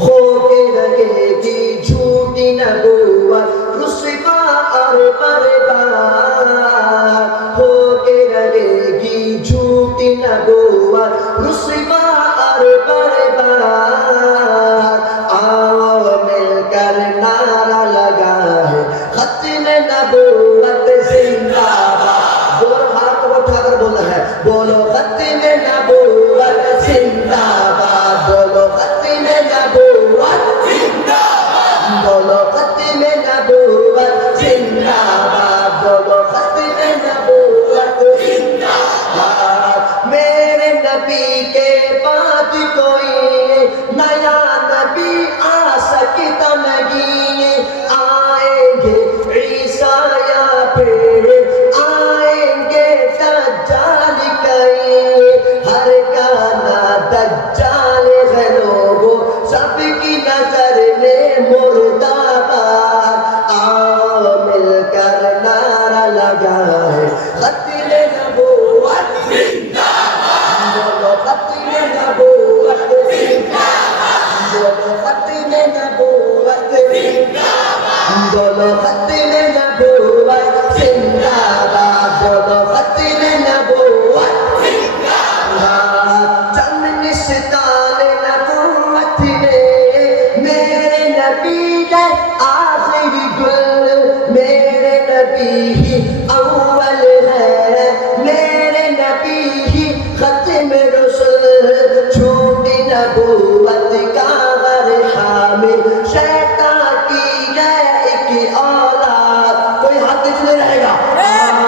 ہو کے رہے گی جھوٹی نبوت رسوا اور برباد، ہو کے رہے گی جھوٹی نبوت رسوا اور برباد۔ آؤ مل کر نعرہ لگائے ختم نبوت زندہ باد۔ دونوں ہاتھ کو اٹھا کر بولنا ہے، بولو ختم نبوت زندہ باد، بولو ختم نبوت زندہ باد، بولو ختم نبوت زندہ باد، بولو ختم نبوت زندہ باد۔ میرے نبی کے بعد کوئی نیا نبی آ سکتا نہیں، آئیں گے عیسیٰ یا پھر آئیں گے دجال کئی، ہر گانا دجال ہے لوگوں سب کی نظر میں مردہ باد۔ آؤ مل کر نعرہ لگائے ختم نبوت زندہ باد، بولو ختم نبوت زندہ باد، بولو ختم نبوت زندہ باد، بولو ختم نبوت زندہ باد، بولو ختم نبوت زندہ باد۔ چند نشتان نبوت نے میرے نبی ہے آخری گل، میرے نبی ہی اول ہے، میرے نبی ہی ختم رسل، جھوٹی نبوت کا غر حامل شیطان کی ہے ایک اولاد۔ کوئی ہاتھ نیچے رہے گا؟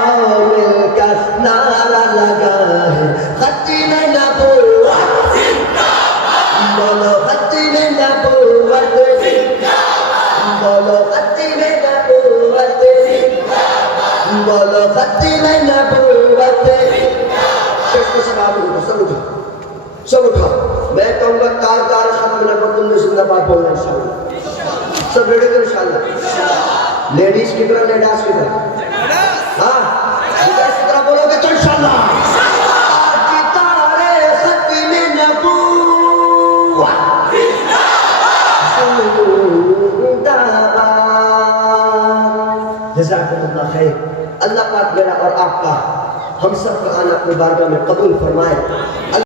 آؤ مل کر نعرہ لگائے ختم نبوت زندہ باد، بولو ختم نبوت زندہ باد، بولو ختم نبوت زندہ باد، بولو ختم نبوت زندہ باد۔ سب اٹھو، سب اٹھو، سب اٹھا۔ میں کہوں گا تاجدار ختم نبوت تم نے زندہ باد بولنا انشاءاللہ۔ سب ریڈی تو انشاءاللہ؟ لیڈیز کی طرح لیڈاس کی طرح، ہاں لیڈاس کی طرح بولو گے تو انشاءاللہ۔ تاجدار ختم نبوت زندہ باد۔ جزاکم اللہ خیر۔ اللہ پاک میرا اور آپ کا ہم سب کا آنا اپنی بارگاہ میں قبول فرمائے۔